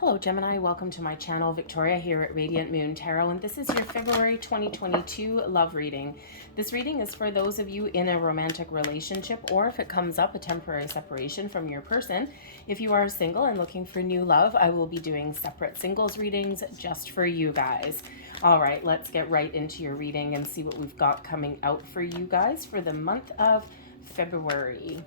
Hello Gemini, welcome to my channel. Victoria here at Radiant Moon Tarot, and this is your February 2022 love reading. This reading is for those of you in a romantic relationship, or if it comes up, a temporary separation from your person. If you are single and looking for new love, I will be doing separate singles readings just for you guys. All right, let's get right into your reading and see what we've got coming out for you guys for the month of February.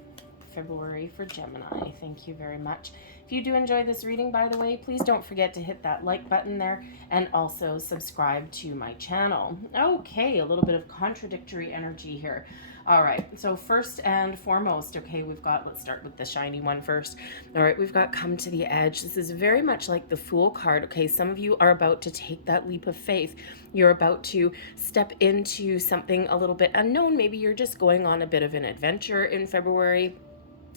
February for Gemini. Thank you very much. If you do enjoy this reading, by the way, please don't forget to hit that like button there and also subscribe to my channel. Okay, a little bit of contradictory energy here. All right, so first and foremost, okay, we've got, let's start with the shiny one first. All right, we've got come to the edge. This is very much like the Fool card. Okay, some of you are about to take that leap of faith. You're about to step into something a little bit unknown. Maybe you're just going on a bit of an adventure in February,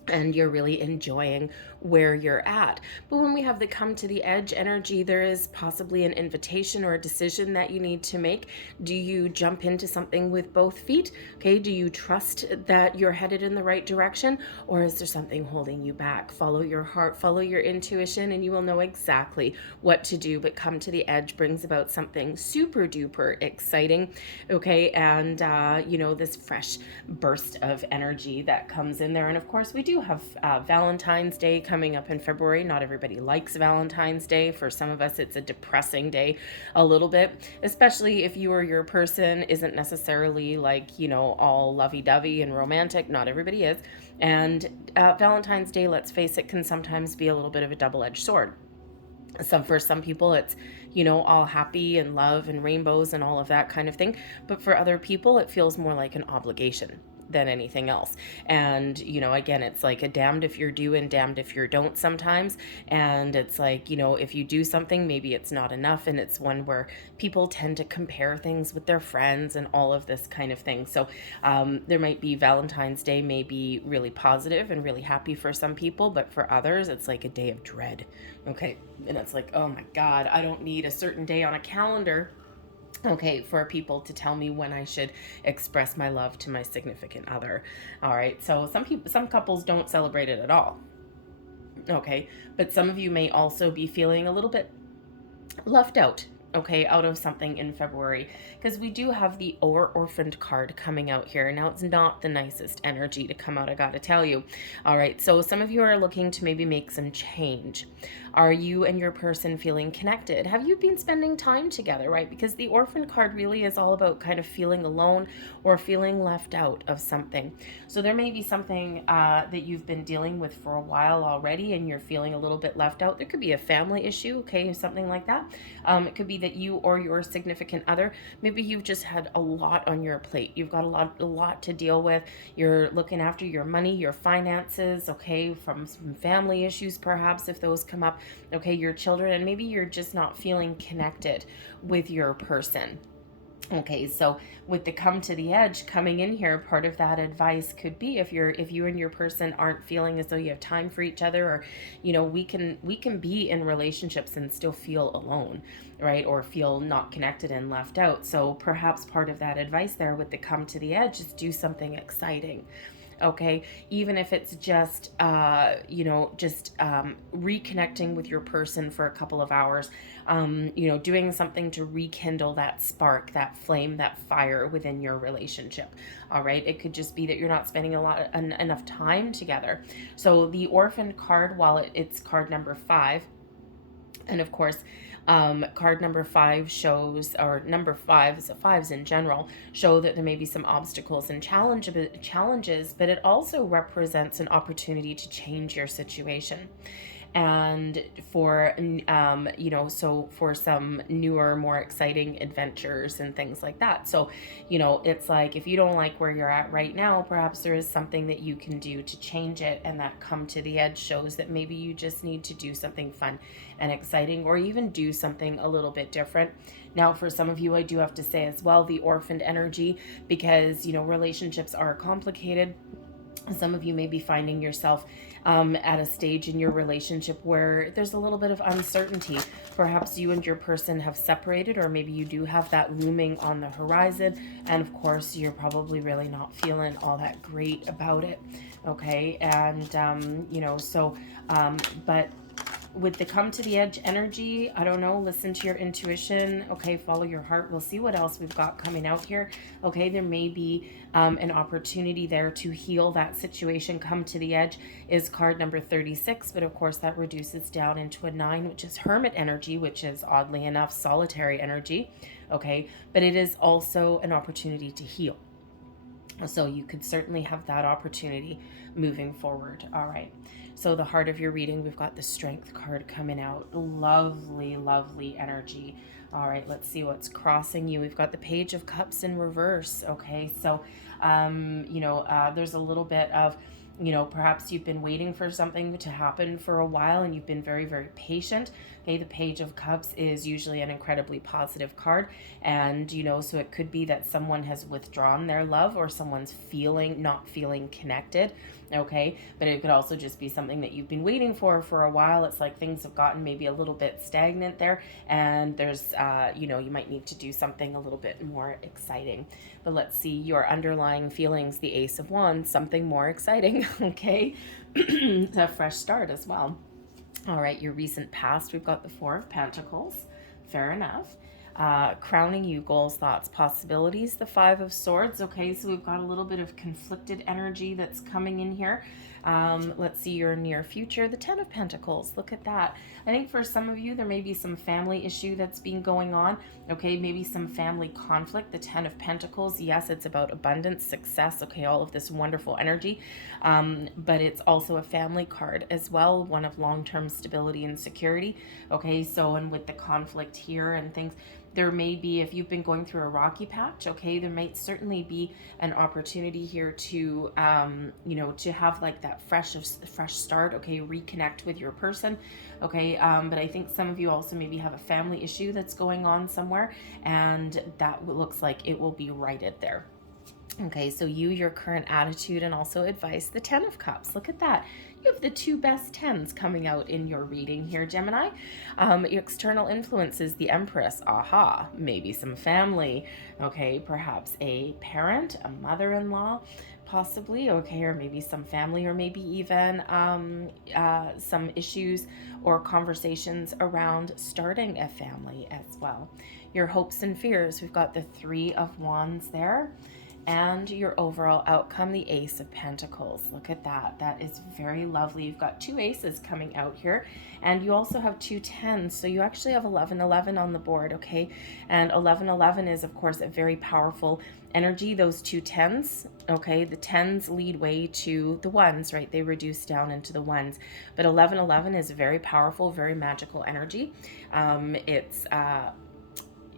and you're really enjoying where you're at. But when we have the come to the edge energy, there is possibly an invitation or a decision that you need to make. Do you jump into something with both feet? Okay, do you trust that you're headed in the right direction, or is there something holding you back? Follow your heart, follow your intuition, and you will know exactly what to do. But come to the edge brings about something super duper exciting, okay, and you know, this fresh burst of energy that comes in there. And of course, we do have Valentine's Day coming up in February. Not everybody likes Valentine's Day. For some of us, it's a depressing day a little bit, especially if you or your person isn't necessarily like, you know, all lovey-dovey and romantic. Not everybody is. And Valentine's Day, let's face it, can sometimes be a little bit of a double-edged sword. For some people, it's, you know, all happy and love and rainbows and all of that kind of thing. But for other people, it feels more like an obligation than anything else. And, you know, again, it's like a damned if you're do and damned if you don't sometimes. And it's like, you know, if you do something, maybe it's not enough. And it's one where people tend to compare things with their friends and all of this kind of thing. So there might be Valentine's Day may be really positive and really happy for some people, but for others, it's like a day of dread. Okay. And it's like, oh my God, I don't need a certain day on a calendar, okay, for people to tell me when I should express my love to my significant other. All right, so some couples don't celebrate it at all. Okay, but some of you may also be feeling a little bit left out, okay, out of something in February, because we do have the orphaned card coming out here. Now, it's not the nicest energy to come out, I gotta tell you. All right, so some of you are looking to maybe make some change. Are you and your person feeling connected? Have you been spending time together, right? Because the orphan card really is all about kind of feeling alone or feeling left out of something. So there may be something that you've been dealing with for a while already and you're feeling a little bit left out. There could be a family issue, okay, something like that. It could be that you or your significant other, maybe you've just had a lot on your plate. You've got a lot to deal with. You're looking after your money, your finances, okay, from some family issues perhaps if those come up, okay, your children, and maybe you're just not feeling connected with your person. Okay, so with the come to the edge coming in here, part of that advice could be if you and your person aren't feeling as though you have time for each other, or, you know, we can be in relationships and still feel alone, right? Or feel not connected and left out. So perhaps part of that advice there with the come to the edge is do something exciting. Okay, even if it's just, you know, just reconnecting with your person for a couple of hours, you know, doing something to rekindle that spark, that flame, that fire within your relationship. All right, it could just be that you're not spending enough time together. So the orphan card, while it's card number 5, and of course, card number 5 shows, or number 5, so 5s in general, show that there may be some obstacles and challenges, but it also represents an opportunity to change your situation. And for, you know, so for some newer, more exciting adventures and things like that. So, you know, it's like, if you don't like where you're at right now, perhaps there is something that you can do to change it. And that come to the edge shows that maybe you just need to do something fun and exciting, or even do something a little bit different. Now, for some of you, I do have to say as well, the orphaned energy, because, you know, relationships are complicated. Some of you may be finding yourself at a stage in your relationship where there's a little bit of uncertainty. Perhaps you and your person have separated, or maybe you do have that looming on the horizon. And of course, you're probably really not feeling all that great about it. Okay. And, you know, so, but with the come to the edge energy, I don't know, listen to your intuition, okay, follow your heart. We'll see what else we've got coming out here, okay? There may be an opportunity there to heal that situation. Come to the edge is card number 36, but of course that reduces down into a 9, which is hermit energy, which is oddly enough solitary energy, okay? But it is also an opportunity to heal. So you could certainly have that opportunity moving forward. All right. So the heart of your reading, we've got the Strength card coming out. Lovely, lovely energy. All right, let's see what's crossing you. We've got the Page of Cups in reverse. Okay, so, there's a little bit of, perhaps you've been waiting for something to happen for a while and you've been very, very patient. Okay, the Page of Cups is usually an incredibly positive card. And, so it could be that someone has withdrawn their love or someone's not feeling connected. Okay, but it could also just be something that you've been waiting for a while. It's like things have gotten maybe a little bit stagnant there, and there's, you might need to do something a little bit more exciting. But let's see your underlying feelings, the Ace of Wands, something more exciting, okay? A fresh start as well. All right, your recent past, we've got the Four of Pentacles, fair enough. Crowning you, goals, thoughts, possibilities, the Five of Swords. Okay, so we've got a little bit of conflicted energy that's coming in here. Let's see your near future, the Ten of Pentacles. Look at that. I think for some of you, there may be some family issue that's been going on. Okay, maybe some family conflict. The Ten of Pentacles, yes, it's about abundance, success, okay, all of this wonderful energy. But it's also a family card as well, one of long-term stability and security. Okay, so, and with the conflict here and things, there may be, if you've been going through a rocky patch, okay, there might certainly be an opportunity here to, to have like that fresh start, okay, reconnect with your person, okay, but I think some of you also maybe have a family issue that's going on somewhere, and that looks like it will be righted there. Okay, so your current attitude and also advice, the Ten of Cups. Look at that. You have the two best tens coming out in your reading here, Gemini. Your external influences, the Empress. Aha, maybe some family. Okay, perhaps a parent, a mother-in-law, possibly. Okay, or maybe some family, or maybe even some issues or conversations around starting a family as well. Your hopes and fears, we've got the Three of Wands there. And your overall outcome, the Ace of Pentacles. Look at that. That is very lovely. You've got two aces coming out here, and you also have two tens. So you actually have 11-11 on the board, okay? And 11-11 is, of course, a very powerful energy. Those two tens, okay? The tens lead way to the ones, right? They reduce down into the ones. But 11-11 is very powerful, very magical energy. It's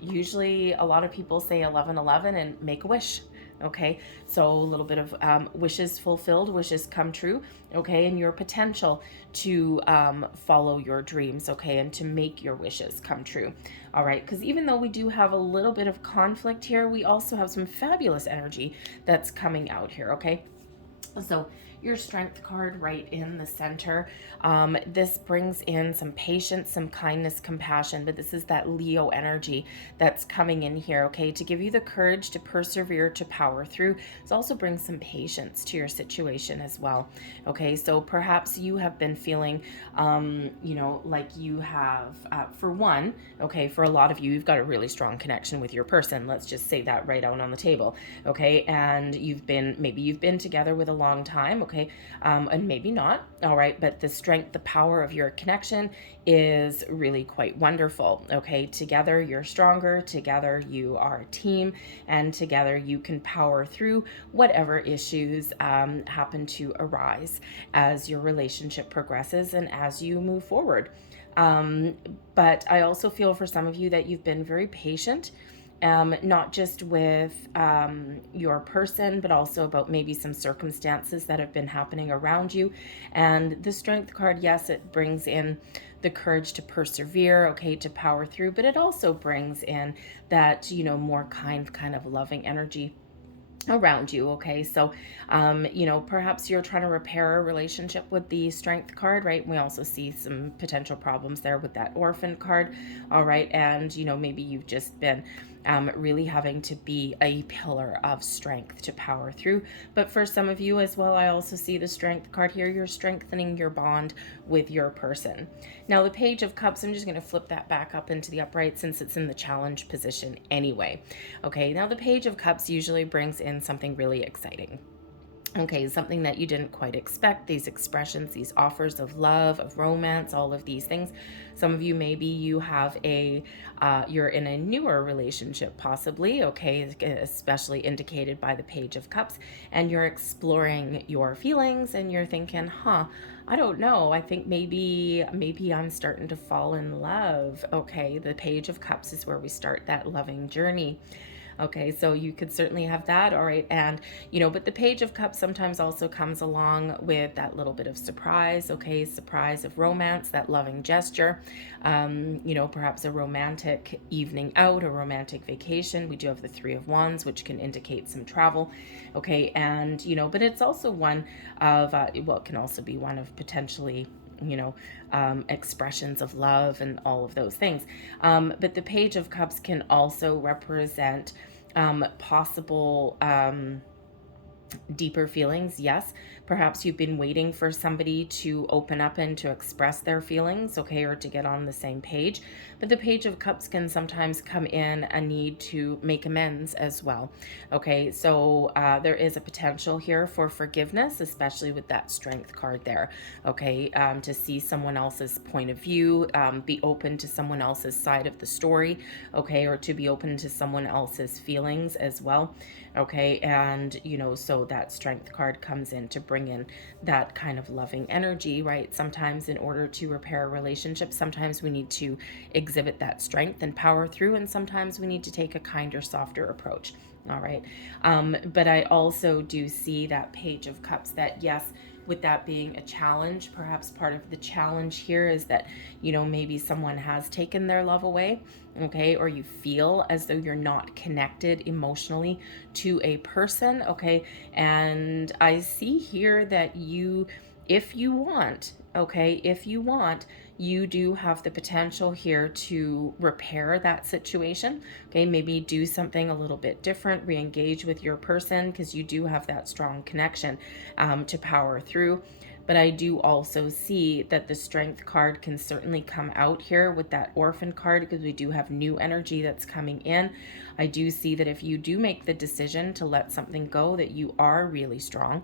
usually a lot of people say 11-11 and make a wish. Okay, so a little bit of wishes fulfilled, wishes come true, okay, and your potential to follow your dreams, okay, and to make your wishes come true. All right, because even though we do have a little bit of conflict here, we also have some fabulous energy that's coming out here, okay? So your Strength card right in the center. This brings in some patience, some kindness, compassion, but this is that Leo energy that's coming in here, okay, to give you the courage to persevere, to power through. It also brings some patience to your situation as well, okay? So perhaps you have been feeling, like you have, for one, okay, for a lot of you, you've got a really strong connection with your person. Let's just say that right out on the table, okay? And maybe you've been together with a long time, okay? And maybe not, all right, but the strength, the power of your connection is really quite wonderful, okay? Together you're stronger, together you are a team, and together you can power through whatever issues happen to arise as your relationship progresses and as you move forward. But I also feel for some of you that you've been very patient, not just with your person, but also about maybe some circumstances that have been happening around you. And the Strength card, yes, it brings in the courage to persevere, okay, to power through, but it also brings in that, more kind of loving energy around you. Okay, so perhaps you're trying to repair a relationship with the Strength card, right? We also see some potential problems there with that Orphan card. All right, and maybe you've just been really having to be a pillar of strength to power through. But for some of you as well, I also see the Strength card here. You're strengthening your bond with your person. Now the Page of Cups, I'm just going to flip that back up into the upright since it's in the challenge position anyway. Okay, now the Page of Cups usually brings in something really exciting. Okay, something that you didn't quite expect, these expressions, these offers of love, of romance, all of these things. Some of you, maybe you have you're in a newer relationship possibly, okay, especially indicated by the Page of Cups, and you're exploring your feelings and you're thinking, I don't know, I think maybe I'm starting to fall in love. Okay, the Page of Cups is where we start that loving journey. Okay, so you could certainly have that. All right, and but the Page of Cups sometimes also comes along with that little bit of surprise. Okay, surprise of romance, that loving gesture, perhaps a romantic evening out, a romantic vacation. We do have the Three of Wands, which can indicate some travel. Okay, and but it's also one of it can also be one of potentially expressions of love and all of those things. But the Page of Cups can also represent possible deeper feelings. Yes, perhaps you've been waiting for somebody to open up and to express their feelings, okay, or to get on the same page. But the Page of Cups can sometimes come in a need to make amends as well. Okay, so there is a potential here for forgiveness, especially with that Strength card there. Okay, to see someone else's point of view, be open to someone else's side of the story, okay, or to be open to someone else's feelings as well. Okay, and so that Strength card comes in to bring in that kind of loving energy, right? Sometimes in order to repair a relationship, sometimes we need to exhibit that strength and power through, and sometimes we need to take a kinder, softer approach. All right, but I also do see that Page of Cups, that yes, with that being a challenge, perhaps part of the challenge here is that maybe someone has taken their love away, okay, or you feel as though you're not connected emotionally to a person, okay, and I see here that if you want, you do have the potential here to repair that situation. Okay, maybe do something a little bit different, re-engage with your person, because you do have that strong connection to power through. But I do also see that the Strength card can certainly come out here with that Orphan card, because we do have new energy that's coming in. I do see that if you do make the decision to let something go, that you are really strong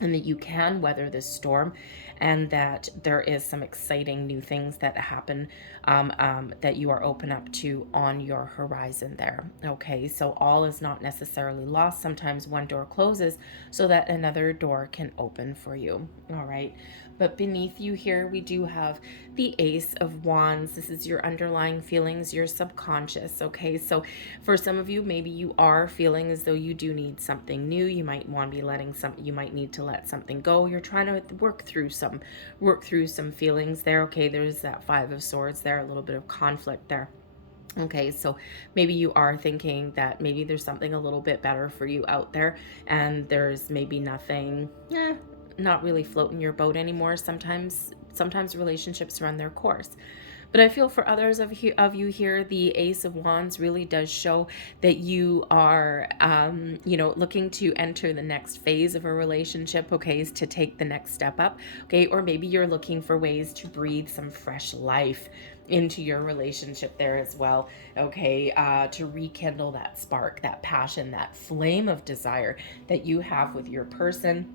and that you can weather this storm, and that there is some exciting new things that happen that you are open up to on your horizon there. Okay, so all is not necessarily lost. Sometimes one door closes so that another door can open for you. All right, but beneath you here we do have the Ace of Wands. This is your underlying feelings, your subconscious. Okay, so for some of you, maybe you are feeling as though you do need something new. You might want to be you might need to let something go. You're trying to work through some feelings there. Okay, there's that Five of Swords there, a little bit of conflict there. Okay, so maybe you are thinking that maybe there's something a little bit better for you out there, and there's maybe nothing, not really floating your boat anymore. Sometimes relationships run their course. But I feel for others of you here, the Ace of Wands really does show that you are, looking to enter the next phase of a relationship, okay, is to take the next step up, okay, or maybe you're looking for ways to breathe some fresh life into your relationship there as well, okay, to rekindle that spark, that passion, that flame of desire that you have with your person.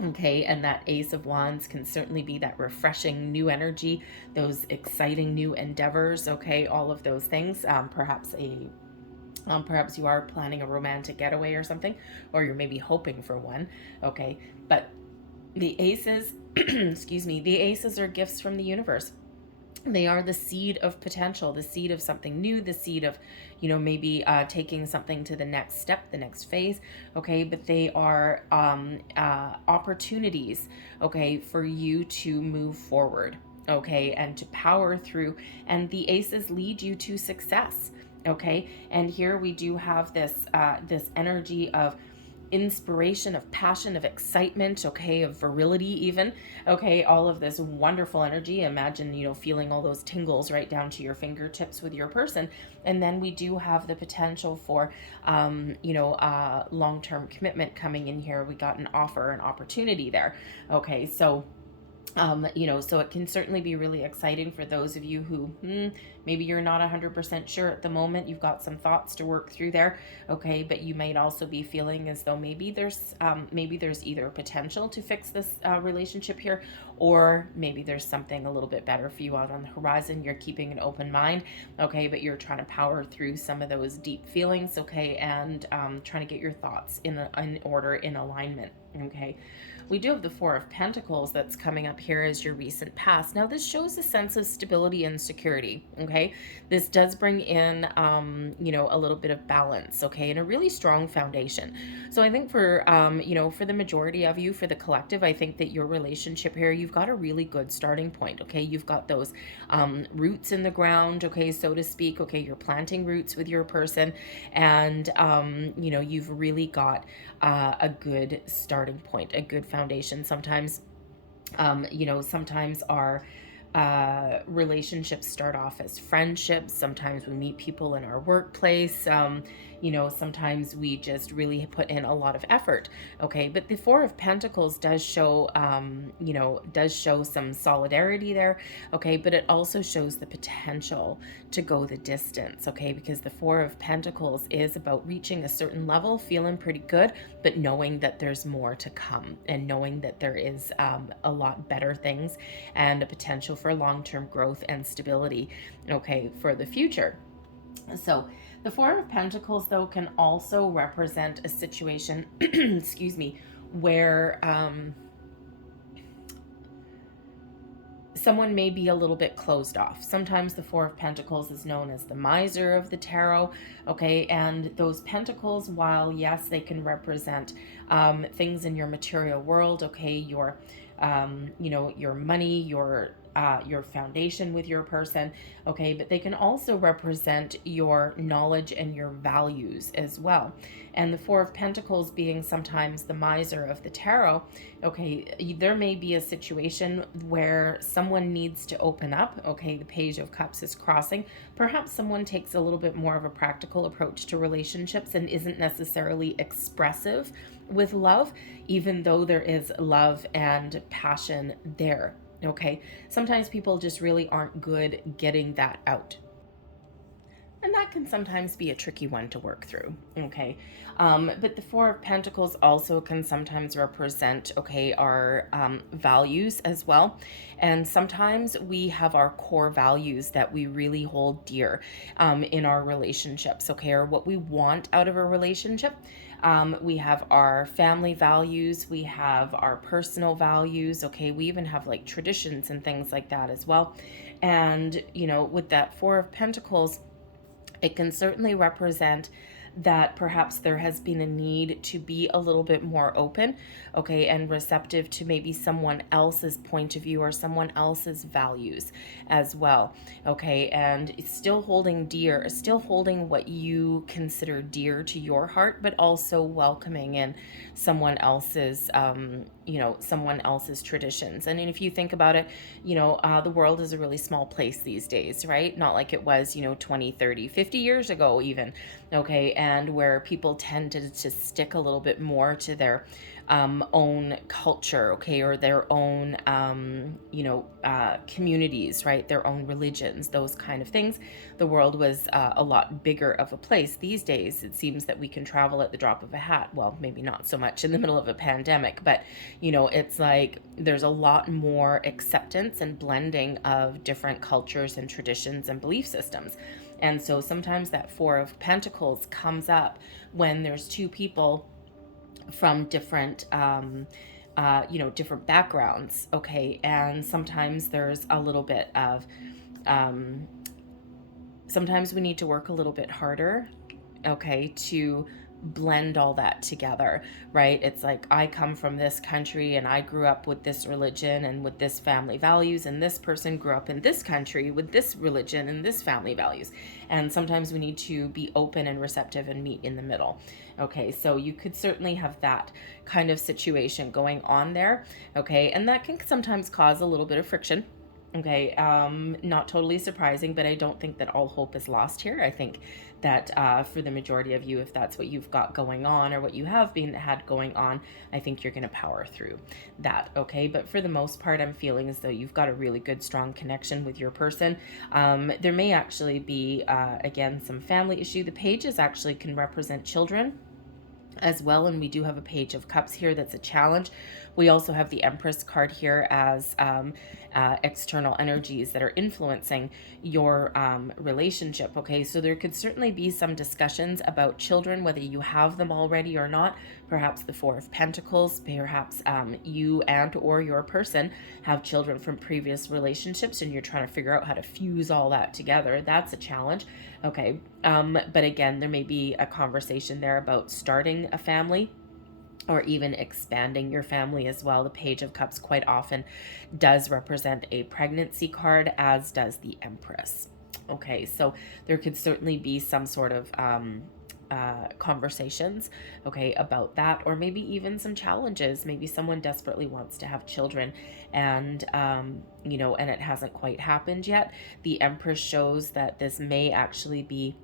Okay, and that Ace of Wands can certainly be that refreshing new energy, those exciting new endeavors, okay, all of those things. Perhaps you are planning a romantic getaway or something, or you're maybe hoping for one, okay, but the aces, excuse me, the aces are gifts from the universe. They are the seed of potential, the seed of something new, the seed of, maybe taking something to the next step, the next phase, okay? But they are opportunities, okay, for you to move forward, okay, and to power through. And the aces lead you to success, okay? And here we do have this this energy of inspiration, of passion, of excitement, okay, of virility even, okay, all of this wonderful energy. Imagine, you know, feeling all those tingles right down to your fingertips with your person. And then we do have the potential for, long-term commitment coming in here. We got an offer, an opportunity there. Okay, so so it can certainly be really exciting for those of you who maybe you're not 100% sure at the moment. You've got some thoughts to work through there, okay? But you might also be feeling as though maybe there's either potential to fix this relationship here, or maybe there's something a little bit better for you out on the horizon. You're keeping an open mind, okay? But you're trying to power through some of those deep feelings, okay? And trying to get your thoughts in order, in alignment, okay? We do have the Four of Pentacles that's coming up here as your recent past. Now, this shows a sense of stability and security, okay? This does bring in, a little bit of balance, okay, and a really strong foundation. So I think for, for the majority of you, for the collective, I think that your relationship here, you've got a really good starting point, okay? You've got those roots in the ground, okay, so to speak, okay? You're planting roots with your person, and, you've really got a good starting point, a good foundation. Sometimes, sometimes our relationships start off as friendships. Sometimes we meet people in our workplace. Sometimes we just really put in a lot of effort. Okay, but the Four of Pentacles does show, some solidarity there. Okay, but it also shows the potential to go the distance. Okay, because the Four of Pentacles is about reaching a certain level, feeling pretty good, but knowing that there's more to come, and knowing that there is a lot better things and a potential for long-term growth and stability, okay, for the future. So the Four of Pentacles, though, can also represent a situation, excuse me, where someone may be a little bit closed off. Sometimes the Four of Pentacles is known as the miser of the tarot, okay? And those pentacles, while yes, they can represent things in your material world, okay, your money, your foundation with your person, okay, but they can also represent your knowledge and your values as well. And the Four of Pentacles being sometimes the miser of the tarot, okay, there may be a situation where someone needs to open up, okay, the Page of Cups is crossing. Perhaps someone takes a little bit more of a practical approach to relationships and isn't necessarily expressive with love, even though there is love and passion there. Okay, sometimes people just really aren't good getting that out. And that can sometimes be a tricky one to work through, okay? But the Four of Pentacles also can sometimes represent, okay, our values as well. And sometimes we have our core values that we really hold dear in our relationships, okay, or what we want out of a relationship. We have our family values, we have our personal values, okay, we even have like traditions and things like that as well. And, with that Four of Pentacles, it can certainly represent that perhaps there has been a need to be a little bit more open, okay, and receptive to maybe someone else's point of view or someone else's values as well, okay, and still holding what you consider dear to your heart, but also welcoming in someone else's, someone else's traditions. And if you think about it, the world is a really small place these days, right? Not like it was, 20, 30, 50 years ago even, okay, and where people tend to stick a little bit more to their own culture, okay, or their own, communities, right, their own religions, those kind of things. The world was a lot bigger of a place. These days, it seems that we can travel at the drop of a hat. Well, maybe not so much in the middle of a pandemic, but, it's like there's a lot more acceptance and blending of different cultures and traditions and belief systems. And so sometimes that Four of Pentacles comes up when there's two people from different, different backgrounds, okay? And sometimes there's a little bit of, sometimes we need to work a little bit harder, okay, to blend all that together, right? It's like, I come from this country and I grew up with this religion and with this family values, and this person grew up in this country with this religion and this family values. And sometimes we need to be open and receptive and meet in the middle. Okay, so you could certainly have that kind of situation going on there. Okay, and that can sometimes cause a little bit of friction. Okay, not totally surprising, but I don't think that all hope is lost here. I think that for the majority of you, if that's what you've got going on or what you have had going on, I think you're going to power through that. Okay, but for the most part, I'm feeling as though you've got a really good, strong connection with your person. There may actually be, again, some family issue. The pages actually can represent children as well, and we do have a page of cups here that's a challenge. We also have the Empress card here as external energies that are influencing your relationship. Okay, so there could certainly be some discussions about children, whether you have them already or not. Perhaps the Four of Pentacles, perhaps you and or your person have children from previous relationships and you're trying to figure out how to fuse all that together. That's a challenge. Okay, but again, there may be a conversation there about starting a family or even expanding your family as well. The Page of Cups quite often does represent a pregnancy card, as does the Empress. Okay, so there could certainly be some sort of conversations, okay, about that, or maybe even some challenges. Maybe someone desperately wants to have children and you know, and it hasn't quite happened yet. The Empress shows that this may actually be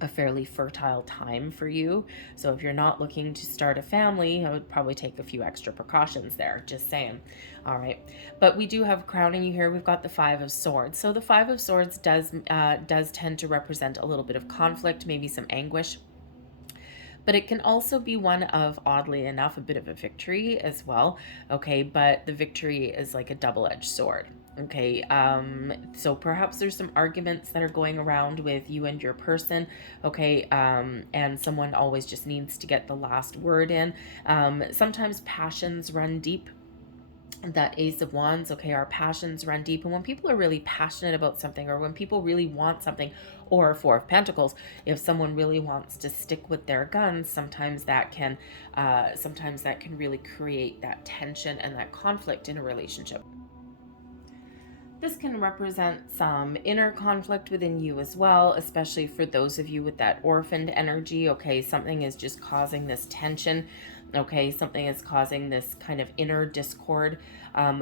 a fairly fertile time for you. So if you're not looking to start a family, I would probably take a few extra precautions there, just saying. All right, but we do have crowning you here. We've got the Five of Swords. So the Five of Swords does tend to represent a little bit of conflict, maybe some anguish, but it can also be one of, oddly enough, a bit of a victory as well. Okay, but the victory is like a double-edged sword. Okay, so perhaps there's some arguments that are going around with you and your person. Okay, and someone always just needs to get the last word in. Sometimes passions run deep. That Ace of Wands, okay, our passions run deep. And when people are really passionate about something, or when people really want something, or Four of Pentacles, if someone really wants to stick with their guns, sometimes that can really create that tension and that conflict in a relationship. This can represent some inner conflict within you as well, especially for those of you with that orphaned energy. Okay, something is just causing this tension. Okay, something is causing this kind of inner discord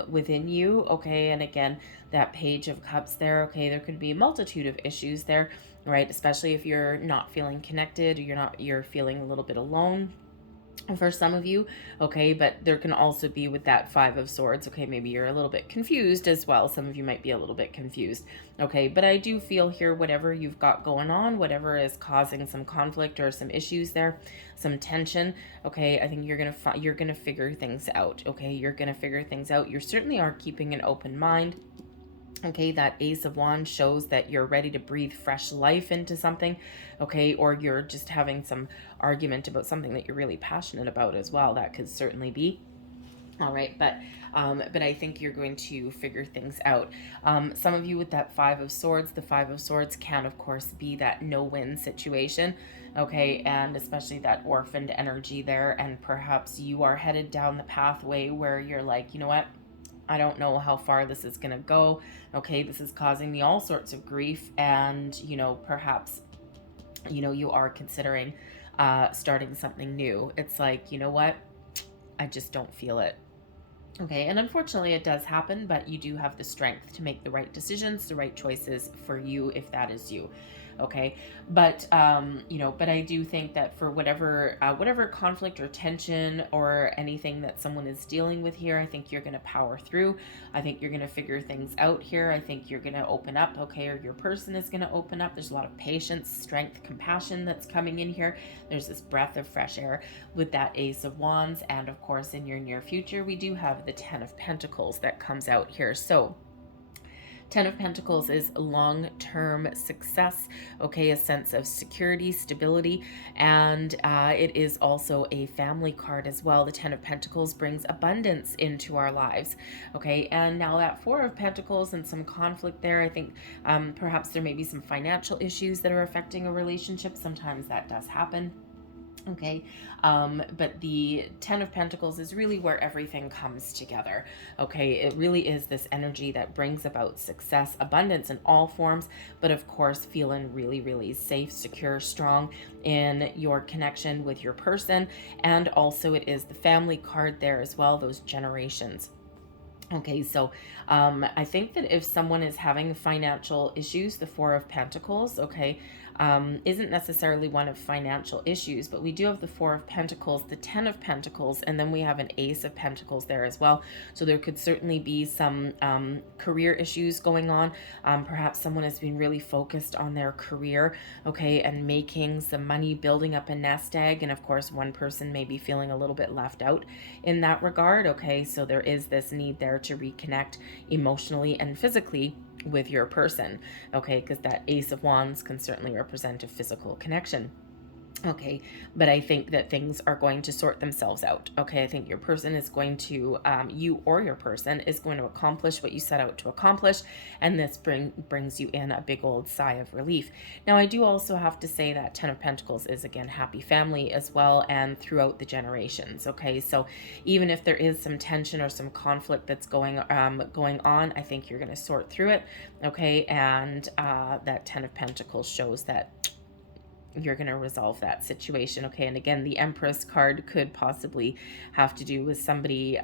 within you. Okay, and again, that Page of Cups there. Okay, there could be a multitude of issues there, right? Especially if you're not feeling connected, or you're feeling a little bit alone for some of you. Okay, but there can also be with that Five of Swords. Okay, maybe you're a little bit confused as well. Some of you might be a little bit confused. Okay, but I do feel here, whatever you've got going on, whatever is causing some conflict or some issues there, some tension, okay, I think you're gonna figure things out. Okay, you're gonna figure things out. You certainly are keeping an open mind. Okay, that Ace of Wands shows that you're ready to breathe fresh life into something, okay, or you're just having some argument about something that you're really passionate about as well. That could certainly be. All right, but I think you're going to figure things out. Some of you with that Five of Swords, the Five of Swords can, of course, be that no-win situation, okay, and especially that orphaned energy there, and perhaps you are headed down the pathway where you're like, you know what, I don't know how far this is going to go. Okay, this is causing me all sorts of grief, and, you know, perhaps, you know, you are considering starting something new. It's like, you know what, I just don't feel it. Okay, and unfortunately it does happen, but you do have the strength to make the right decisions, the right choices for you, if that is you. Okay, but you know, but I do think that for whatever conflict or tension or anything that someone is dealing with here, I think you're going to power through. I think you're going to figure things out here. I think you're going to open up, okay, or your person is going to open up. There's a lot of patience, strength, compassion that's coming in here. There's this breath of fresh air with that Ace of Wands, and of course in your near future we do have the Ten of Pentacles that comes out here. So Ten of Pentacles is long-term success, okay, a sense of security, stability, and it is also a family card as well. The Ten of Pentacles brings abundance into our lives, okay, and now that Four of Pentacles and some conflict there, I think perhaps there may be some financial issues that are affecting a relationship. Sometimes that does happen. Okay, but the Ten of Pentacles is really where everything comes together. Okay, it really is this energy that brings about success, abundance in all forms, but of course, feeling really, really safe, secure, strong in your connection with your person. And also, it is the family card there as well, those generations. Okay, so I think that if someone is having financial issues, the Four of Pentacles, okay, isn't necessarily one of financial issues, but we do have the Four of Pentacles, the Ten of Pentacles, and then we have an Ace of Pentacles there as well. So there could certainly be some career issues going on. Perhaps someone has been really focused on their career, okay, and making some money, building up a nest egg. And of course, one person may be feeling a little bit left out in that regard, okay? So there is this need there to reconnect emotionally and physically with your person, okay? Because that Ace of Wands can certainly represent a physical connection. Okay, but I think that things are going to sort themselves out. Okay, I think your person is going to, you or your person is going to accomplish what you set out to accomplish, and this brings you in a big old sigh of relief. Now, I do also have to say that Ten of Pentacles is, again, happy family as well, and throughout the generations. Okay, so even if there is some tension or some conflict that's going on, I think you're going to sort through it. Okay, and that Ten of Pentacles shows that you're going to resolve that situation. Okay, and again, the Empress card could possibly have to do with somebody,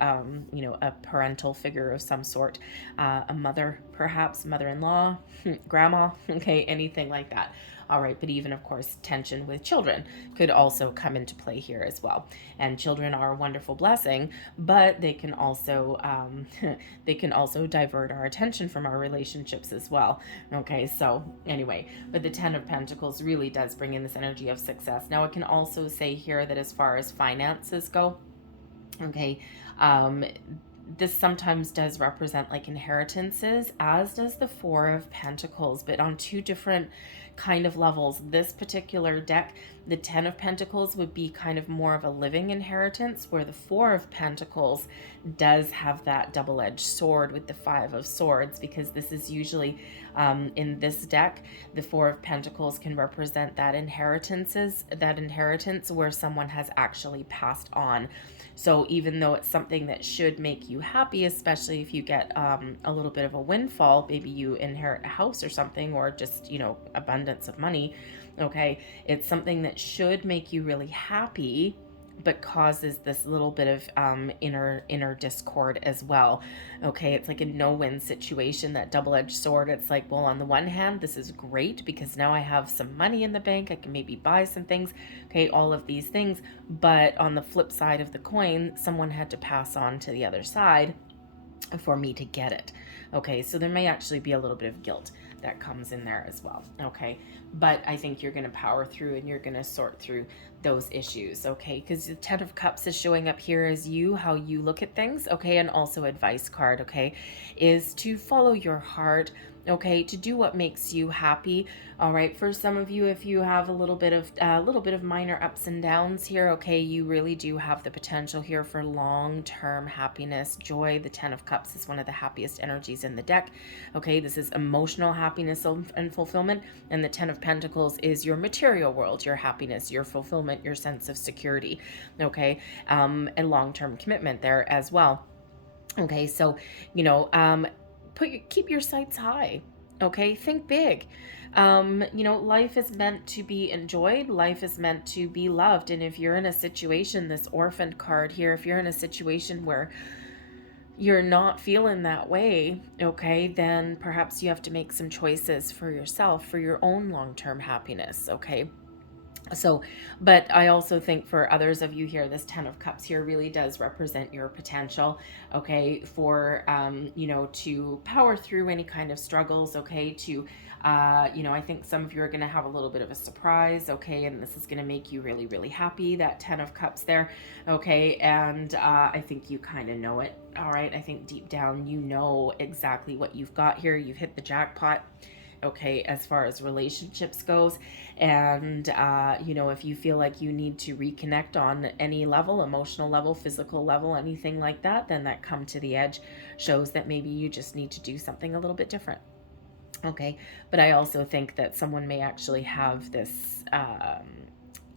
you know, a parental figure of some sort, a mother, perhaps mother-in-law, grandma, okay, anything like that. All right, but even, of course, tension with children could also come into play here as well. And children are a wonderful blessing, but they can also they can also divert our attention from our relationships as well. Okay, so anyway, but the Ten of Pentacles really does bring in this energy of success. Now, it can also say here that as far as finances go, okay, this sometimes does represent like inheritances, as does the Four of Pentacles, but on two different kind of levels. This particular deck, the Ten of Pentacles would be kind of more of a living inheritance, where the Four of Pentacles does have that double-edged sword with the Five of Swords, because this is usually in this deck, the Four of Pentacles can represent that inheritance where someone has actually passed on. So even though it's something that should make you happy, especially if you get a little bit of a windfall, maybe you inherit a house or something, or just, you know, abundance of money, okay, it's something that should make you really happy, but causes this little bit of inner discord as well. Okay, it's like a no-win situation, that double-edged sword. It's like, well, on the one hand, this is great because now I have some money in the bank, I can maybe buy some things, okay, all of these things, but on the flip side of the coin, someone had to pass on to the other side for me to get it. Okay, so there may actually be a little bit of guilt that comes in there as well. Okay, but I think you're going to power through and you're going to sort through those issues. Okay, because the Ten of Cups is showing up here as you, how you look at things. Okay, and also advice card, okay, is to follow your heart. Okay, to do what makes you happy. All right, for some of you, if you have a little bit of minor ups and downs here, okay, you really do have the potential here for long-term happiness, joy. The Ten of Cups is one of the happiest energies in the deck. Okay, this is emotional happiness and fulfillment, and the Ten of Pentacles is your material world, your happiness, your fulfillment, your sense of security. Okay, and long-term commitment there as well. Okay, so you know, keep your sights high. Okay, think big. You know, life is meant to be enjoyed, life is meant to be loved. And if you're in a situation, this orphaned card here, if you're in a situation where you're not feeling that way, okay, then perhaps you have to make some choices for yourself, for your own long-term happiness. Okay, so, but I also think for others of you here, this Ten of Cups here really does represent your potential, okay, for, you know, to power through any kind of struggles, okay, to, you know, I think some of you are going to have a little bit of a surprise, okay, and this is going to make you really, really happy, that Ten of Cups there, okay, and I think you kind of know it, all right, I think deep down you know exactly what you've got here, you've hit the jackpot, okay, as far as relationships goes. And you know, if you feel like you need to reconnect on any level, emotional level, physical level, anything like that, then that come to the edge shows that maybe you just need to do something a little bit different. Okay, but I also think that someone may actually have this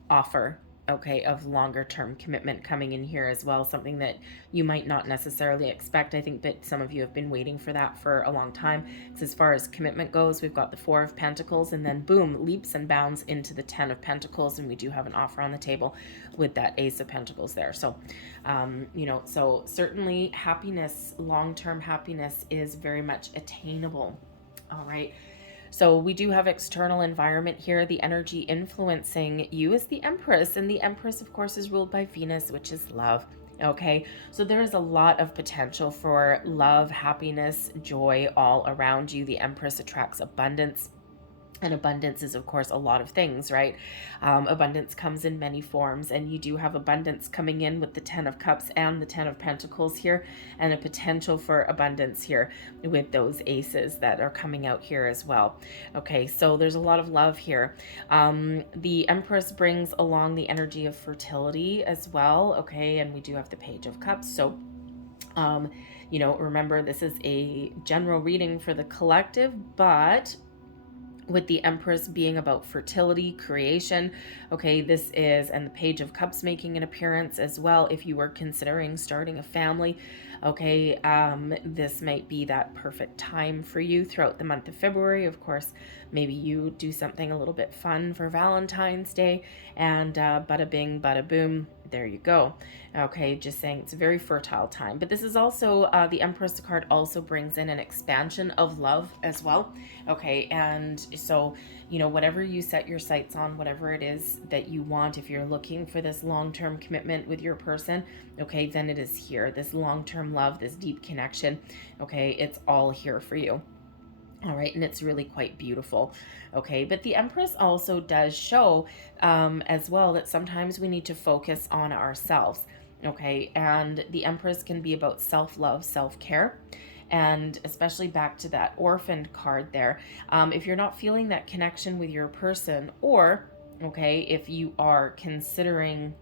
offer, okay, of longer term commitment coming in here as well, something that you might not necessarily expect. I think that some of you have been waiting for that for a long time. So as far as commitment goes, we've got the Four of Pentacles, and then boom, leaps and bounds into the Ten of Pentacles, and we do have an offer on the table with that Ace of Pentacles there. So, you know, so certainly happiness, long-term happiness is very much attainable. All right. So we do have external environment here. The energy influencing you is the Empress, and the Empress, of course, is ruled by Venus, which is love. Okay, so there is a lot of potential for love, happiness, joy all around you. The Empress attracts abundance. And abundance is, of course, a lot of things, right? Abundance comes in many forms, and you do have abundance coming in with the Ten of Cups and the Ten of Pentacles here, and a potential for abundance here with those aces that are coming out here as well. Okay, so there's a lot of love here. The Empress brings along the energy of fertility as well, okay, and we do have the Page of Cups, so you know, remember, this is a general reading for the collective, but with the Empress being about fertility, creation, okay, this is, and the Page of Cups making an appearance as well. If you were considering starting a family, okay, this might be that perfect time for you throughout the month of February. Of course, maybe you do something a little bit fun for Valentine's Day, and bada bing, bada boom, there you go. Okay, just saying, it's a very fertile time. But this is also, the Empress card also brings in an expansion of love as well. Okay, and so, you know, whatever you set your sights on, whatever it is that you want, if you're looking for this long-term commitment with your person, okay, then it is here. This long-term love, this deep connection, okay, it's all here for you. All right, and it's really quite beautiful. Okay, but the Empress also does show as well that sometimes we need to focus on ourselves. Okay, and the Empress can be about self-love, self-care, and especially back to that orphaned card there. If you're not feeling that connection with your person, or okay, if you are considering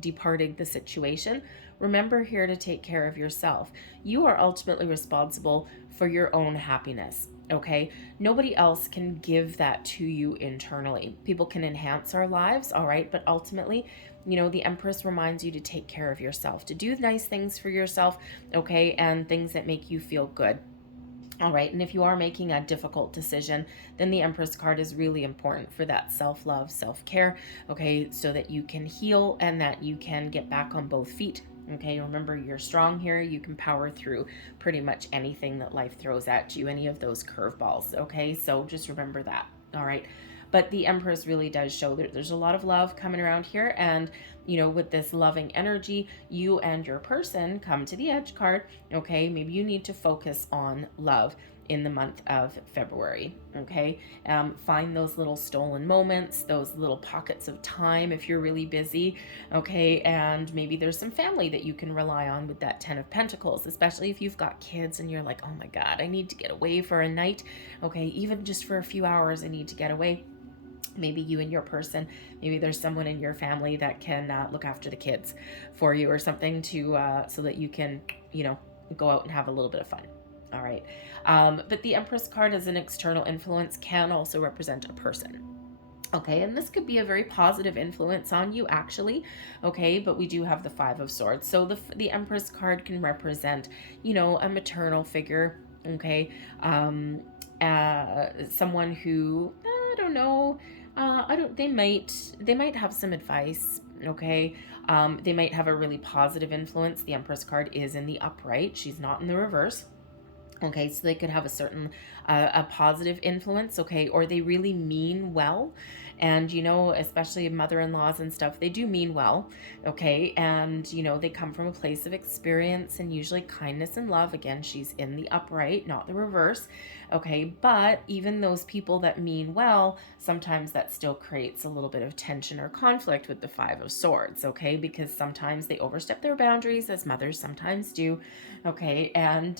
departing the situation, remember here to take care of yourself. You are ultimately responsible for your own happiness. Okay, nobody else can give that to you internally. People can enhance our lives, all right, but ultimately, you know, the Empress reminds you to take care of yourself, to do nice things for yourself, okay, and things that make you feel good. All right, and if you are making a difficult decision, then the Empress card is really important for that self-love, self-care, okay, so that you can heal and that you can get back on both feet. Okay, remember, you're strong here. You can power through pretty much anything that life throws at you, any of those curveballs. Okay, so just remember that. All right, but the Empress really does show that there's a lot of love coming around here, and you know, with this loving energy, you and your person come to the Edge card. Okay, maybe you need to focus on love in the month of February. Okay, find those little stolen moments, those little pockets of time if you're really busy. Okay, and maybe there's some family that you can rely on with that Ten of Pentacles, especially if you've got kids and you're like, oh my God, I need to get away for a night. Okay, even just for a few hours, I need to get away. Maybe you and your person, maybe there's someone in your family that can look after the kids for you or something to so that you can, you know, go out and have a little bit of fun. All right. But the Empress card as an external influence can also represent a person. Okay, and this could be a very positive influence on you, actually. Okay, but we do have the Five of Swords. So the Empress card can represent, you know, a maternal figure. Okay, someone who, I don't know, they might have some advice. Okay, they might have a really positive influence. The Empress card is in the upright. She's not in the reverse. Okay, so they could have a certain, a positive influence, okay, or they really mean well. And, you know, especially mother-in-laws and stuff, they do mean well, okay, and, you know, they come from a place of experience and usually kindness and love. Again, she's in the upright, not the reverse, okay, but even those people that mean well, sometimes that still creates a little bit of tension or conflict with the Five of Swords, okay, because sometimes they overstep their boundaries, as mothers sometimes do, okay, and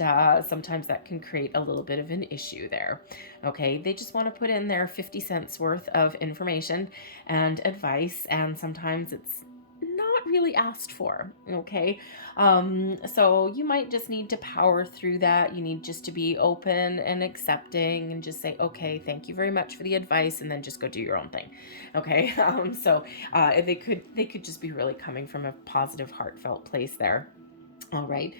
sometimes that can create a little bit of an issue there. Okay, they just want to put in their 50 cents worth of information and advice, and sometimes it's not really asked for, okay? So you might just need to power through that. You need just to be open and accepting and just say, okay, thank you very much for the advice, and then just go do your own thing, okay? They could just be really coming from a positive, heartfelt place there. All right.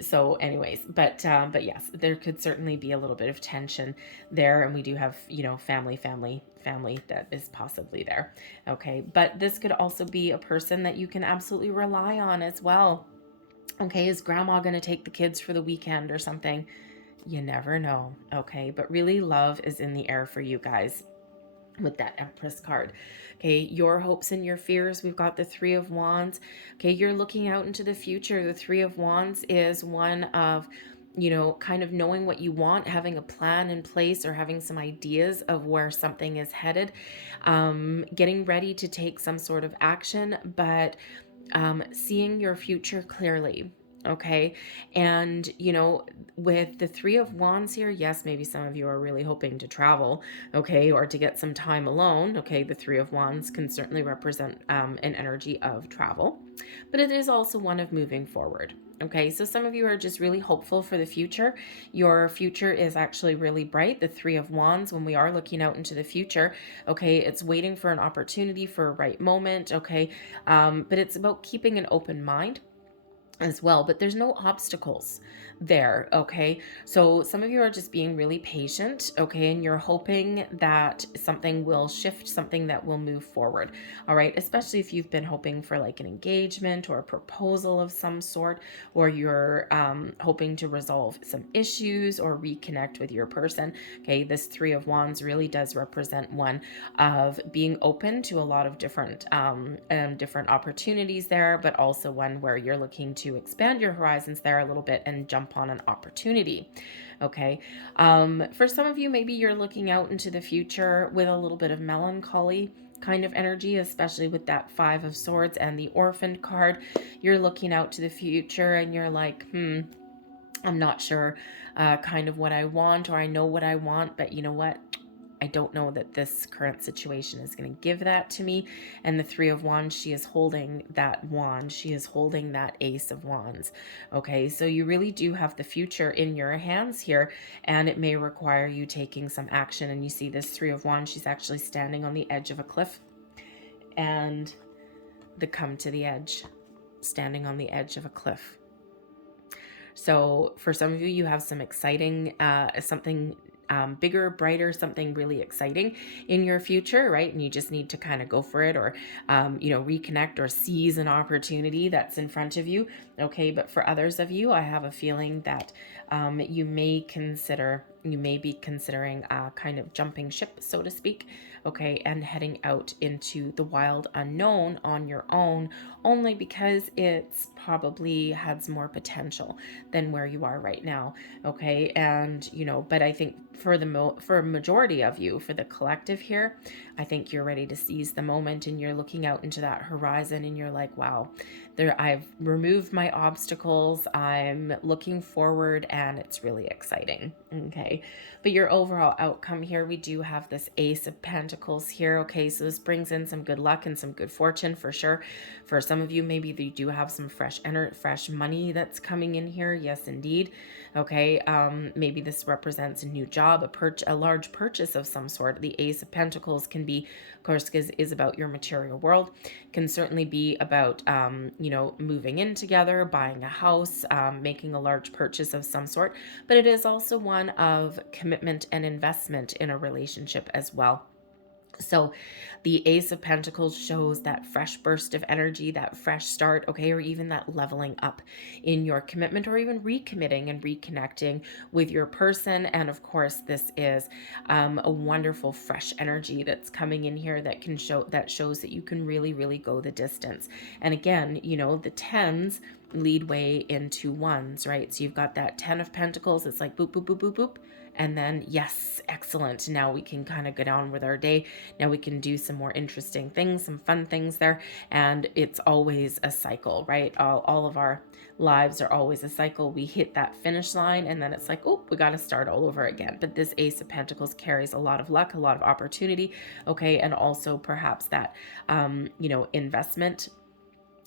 So anyways, but yes, there could certainly be a little bit of tension there. And we do have, family that is possibly there. Okay. But this could also be a person that you can absolutely rely on as well. Okay. Is grandma going to take the kids for the weekend or something? You never know. Okay. But really, love is in the air for you guys with that Empress card. Okay, your hopes and your fears, we've got the Three of Wands. Okay, you're looking out into the future. The Three of Wands is one of, kind of knowing what you want, having a plan in place, or having some ideas of where something is headed, getting ready to take some sort of action, but seeing your future clearly. Okay. And, with the Three of Wands here, yes, maybe some of you are really hoping to travel, okay, or to get some time alone. Okay. The Three of Wands can certainly represent an energy of travel, but it is also one of moving forward. Okay. So some of you are just really hopeful for the future. Your future is actually really bright. The Three of Wands, when we are looking out into the future, okay, it's waiting for an opportunity, for a right moment. Okay. But it's about keeping an open mind as well, but there's no obstacles there. Okay, so some of you are just being really patient, okay, and you're hoping that something will shift, something that will move forward. All right, especially if you've been hoping for like an engagement or a proposal of some sort, or you're hoping to resolve some issues or reconnect with your person. Okay, this Three of Wands really does represent one of being open to a lot of different different opportunities there, but also one where you're looking to expand your horizons there a little bit and jump on an opportunity. Okay. For some of you, maybe you're looking out into the future with a little bit of melancholy kind of energy, especially with that Five of Swords and the Orphaned card. You're looking out to the future and you're like, I'm not sure kind of what I want, or I know what I want, but you know what? I don't know that this current situation is going to give that to me. And the Three of Wands, she is holding that wand. She is holding that Ace of Wands. Okay, so you really do have the future in your hands here, and it may require you taking some action. And you see this Three of Wands, she's actually standing on the edge of a cliff, and the Come to the Edge, standing on the edge of a cliff. So for some of you, you have some exciting, something bigger, brighter, something really exciting in your future, right? And you just need to kind of go for it, or, reconnect or seize an opportunity that's in front of you. Okay. But for others of you, I have a feeling that you may be considering kind of jumping ship, so to speak. Okay. And heading out into the wild unknown on your own, only because it's probably has more potential than where you are right now. Okay. And, but I think for a majority of you, for the collective here, I think you're ready to seize the moment, and you're looking out into that horizon and you're like, wow, I've removed my obstacles. I'm looking forward, and it's really exciting. Okay. But your overall outcome here, we do have this Ace of Pentacles here. Okay. So this brings in some good luck and some good fortune for sure. For some of you, maybe you do have some fresh money that's coming in here. Yes, indeed. Okay. Maybe this represents a new job, a large purchase of some sort. The Ace of Pentacles can be, of course, is about your material world. Can certainly be about, moving in together, buying a house, making a large purchase of some sort. But it is also one of commitment and investment in a relationship as well. So the Ace of Pentacles shows that fresh burst of energy, that fresh start, okay, or even that leveling up in your commitment, or even recommitting and reconnecting with your person. And of course, this is a wonderful fresh energy that's coming in here that shows that you can really, really go the distance. And again, the tens lead way into ones, right? So you've got that 10 of Pentacles. It's like boop, boop, boop, boop, boop. And then, yes, excellent. Now we can kind of get on with our day. Now we can do some more interesting things, some fun things there. And it's always a cycle, right? All of our lives are always a cycle. We hit that finish line, and then it's like, oh, we got to start all over again. But this Ace of Pentacles carries a lot of luck, a lot of opportunity. Okay. And also perhaps that, investment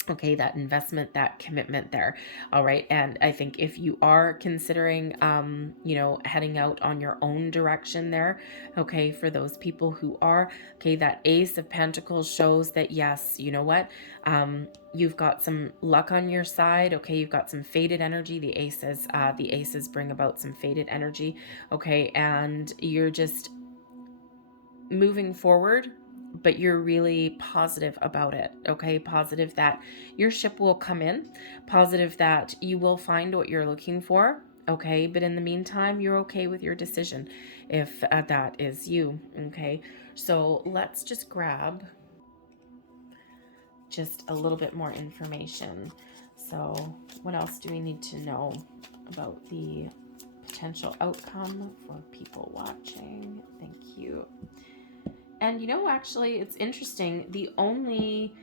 Okay, that investment, that commitment there. All right. And I think if you are considering, you know, heading out on your own direction there, okay, for those people who are, okay, that Ace of Pentacles shows that, yes, you know what, you've got some luck on your side. Okay, you've got some faded energy. The aces bring about some faded energy. Okay, and you're just moving forward, but you're really positive about it. Okay, positive that your ship will come in, positive that you will find what you're looking for. Okay, but in the meantime, you're okay with your decision if that is you. Okay, so let's just grab just a little bit more information. So what else do we need to know about the potential outcome for people watching? Thank you. And you know, actually, it's interesting. The only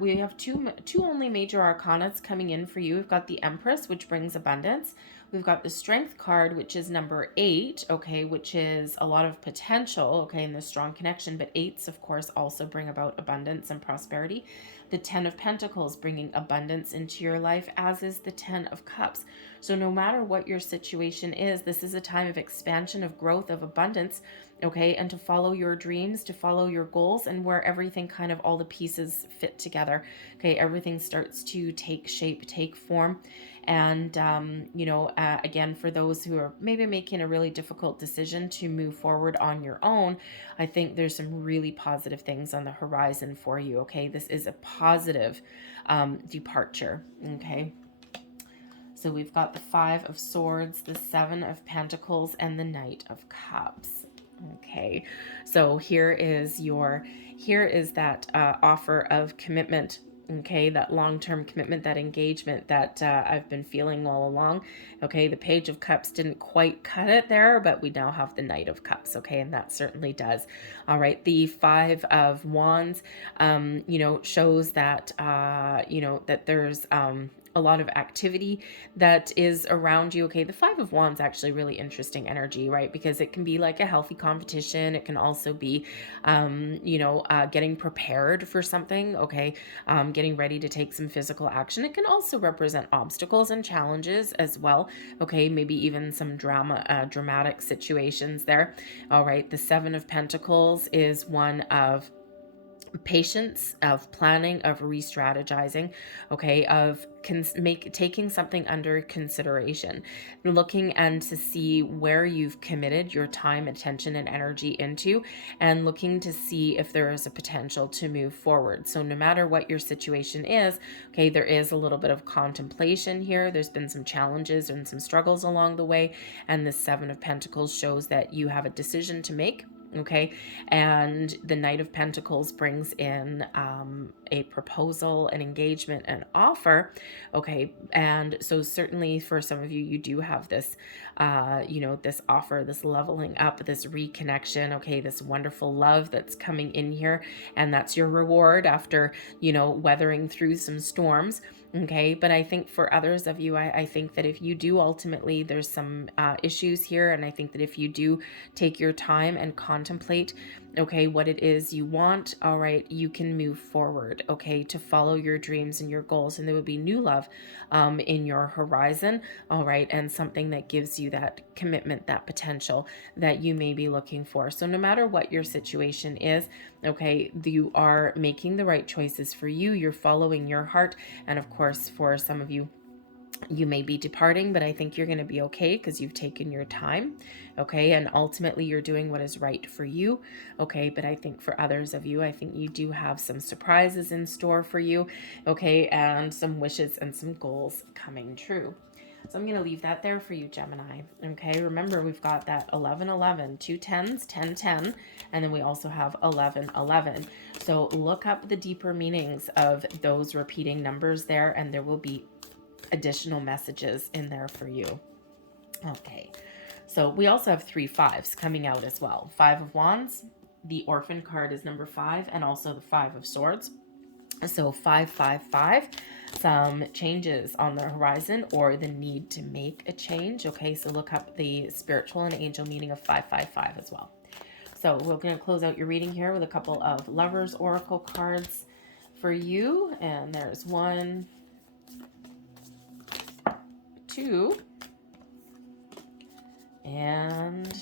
we have two only major arcanas coming in for you. We've got the Empress, which brings abundance. We've got the Strength card, which is number 8, okay, which is a lot of potential, okay, and the strong connection. But 8s, of course, also bring about abundance and prosperity. The 10 of Pentacles bringing abundance into your life, as is the 10 of Cups. So no matter what your situation is, this is a time of expansion, of growth, of abundance, okay, and to follow your dreams, to follow your goals, and where everything kind of, all the pieces fit together, okay, everything starts to take shape, take form. And you know, again, for those who are maybe making a really difficult decision to move forward on your own, I think there's some really positive things on the horizon for you. Okay, this is a positive departure. Okay, so we've got the 5 of Swords, the 7 of Pentacles, and the Knight of Cups. Okay, so here is that offer of commitment. Okay, that long-term commitment, that engagement that I've been feeling all along. Okay, the Page of Cups didn't quite cut it there, but we now have the Knight of Cups. Okay, and that certainly does. All right, the 5 of Wands, you know, shows that you know, that there's a lot of activity that is around you. Okay, the 5 of Wands actually really interesting energy, right? Because it can be like a healthy competition. It can also be, you know, getting prepared for something. Okay, getting ready to take some physical action. It can also represent obstacles and challenges as well. Okay, maybe even some dramatic situations there. All right, the 7 of Pentacles is one of patience, of planning, of re-strategizing, okay, of taking something under consideration, looking and to see where you've committed your time, attention, and energy into, and looking to see if there is a potential to move forward. So no matter what your situation is, okay, there is a little bit of contemplation here. There's been some challenges and some struggles along the way, and the 7 of Pentacles shows that you have a decision to make. Okay, and the Knight of Pentacles brings in a proposal, an engagement, an offer. Okay, and so certainly for some of you, you do have this, you know, this offer, this leveling up, this reconnection. Okay, this wonderful love that's coming in here, and that's your reward after, you know, weathering through some storms. Okay, but I think for others of you, I think that if you do ultimately, there's some issues here, and I think that if you do take your time and contemplate, okay, what it is you want, all right, you can move forward, okay, to follow your dreams and your goals, and there will be new love in your horizon, all right, and something that gives you that commitment, that potential that you may be looking for. So no matter what your situation is, okay, you are making the right choices for you, you're following your heart, and of course, for some of you, you may be departing, but I think you're going to be okay because you've taken your time, okay, and ultimately you're doing what is right for you, okay, but I think for others of you, I think you do have some surprises in store for you, okay, and some wishes and some goals coming true. So I'm going to leave that there for you, Gemini. Okay, remember we've got that 11-11, 2 10s, 10-10, and then we also have 11-11. So look up the deeper meanings of those repeating numbers there, and there will be additional messages in there for you. Okay, so we also have 3 5s coming out as well. 5 of Wands, the Orphan card is number 5, and also the 5 of Swords. So 555, some changes on the horizon or the need to make a change. Okay, so look up the spiritual and angel meaning of 555 as well. So we're going to close out your reading here with a couple of Lovers Oracle cards. for you. And there's 1, 2, and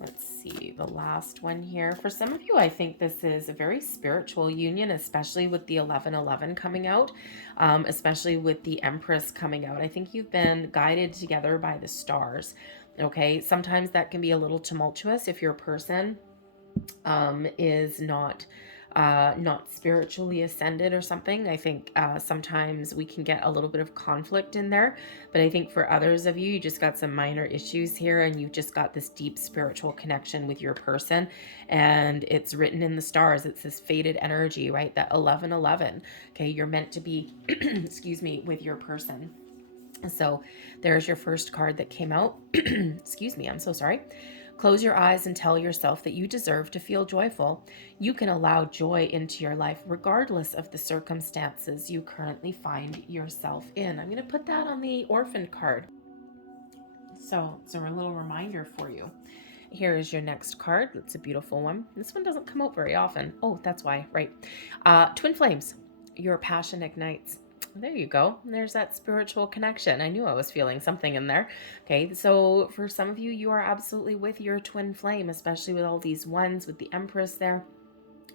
let's see, the last one here. For some of you, I think this is a very spiritual union, especially with the 1111 coming out, especially with the Empress coming out. I think you've been guided together by the stars. Okay, sometimes that can be a little tumultuous if your person is not spiritually ascended or something. I think sometimes we can get a little bit of conflict in there, but I think for others of you, you just got some minor issues here, and you've just got this deep spiritual connection with your person, and it's written in the stars. It's this fated energy, right? That 1111. Okay, you're meant to be excuse me, with your person. So there's your first card that came out. Excuse me, I'm so sorry. Close your eyes and tell yourself that you deserve to feel joyful. You can allow joy into your life regardless of the circumstances you currently find yourself in. I'm going to put that on the orphan card. So it's a little reminder for you. Here is your next card. It's a beautiful one. This one doesn't come out very often. Oh, that's why, right. Twin flames. Your passion ignites. There you go. There's that spiritual connection. I knew I was feeling something in there. Okay, so for some of you, you are absolutely with your twin flame, especially with all these ones, with the Empress there.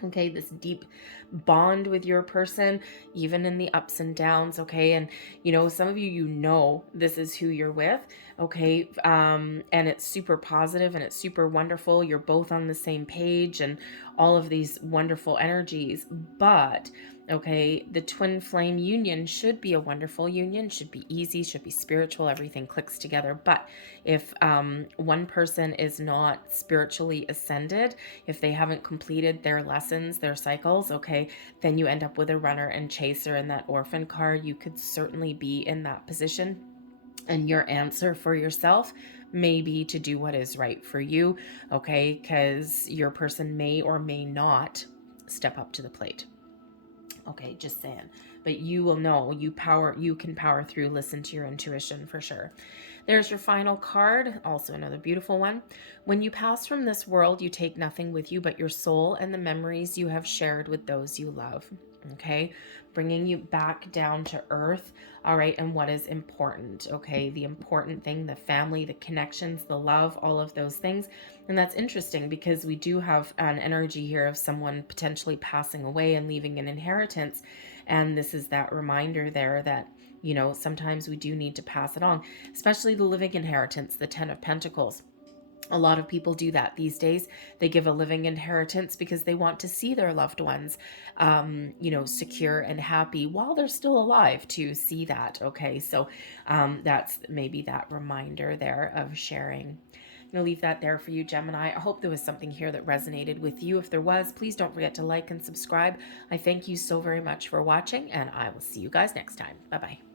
Okay, this deep bond with your person, even in the ups and downs. Okay, and you know, some of you, you know, this is who you're with. Okay, and it's super positive and it's super wonderful. You're both on the same page and all of these wonderful energies. But okay, the twin flame union should be a wonderful union, should be easy, should be spiritual, everything clicks together. But if one person is not spiritually ascended, if they haven't completed their lessons, their cycles, okay, then you end up with a runner and chaser in that orphan card. You could certainly be in that position. And your answer for yourself may be to do what is right for you, okay, because your person may or may not step up to the plate. Okay, just saying. But you will know, you can power through, listen to your intuition for sure. There's your final card, also another beautiful one. When you pass from this world, you take nothing with you but your soul and the memories you have shared with those you love. Okay, bringing you back down to earth. All right, and what is important? Okay, the important thing, the family, the connections, the love, all of those things. And that's interesting because we do have an energy here of someone potentially passing away and leaving an inheritance. And this is that reminder there that, you know, sometimes we do need to pass it on, especially the living inheritance, the 10 of Pentacles. A lot of people do that these days. They give a living inheritance because they want to see their loved ones, you know, secure and happy while they're still alive to see that. Okay, so that's maybe that reminder there of sharing. I'm going to leave that there for you, Gemini. I hope there was something here that resonated with you. If there was, please don't forget to like and subscribe. I thank you so very much for watching, and I will see you guys next time. Bye-bye.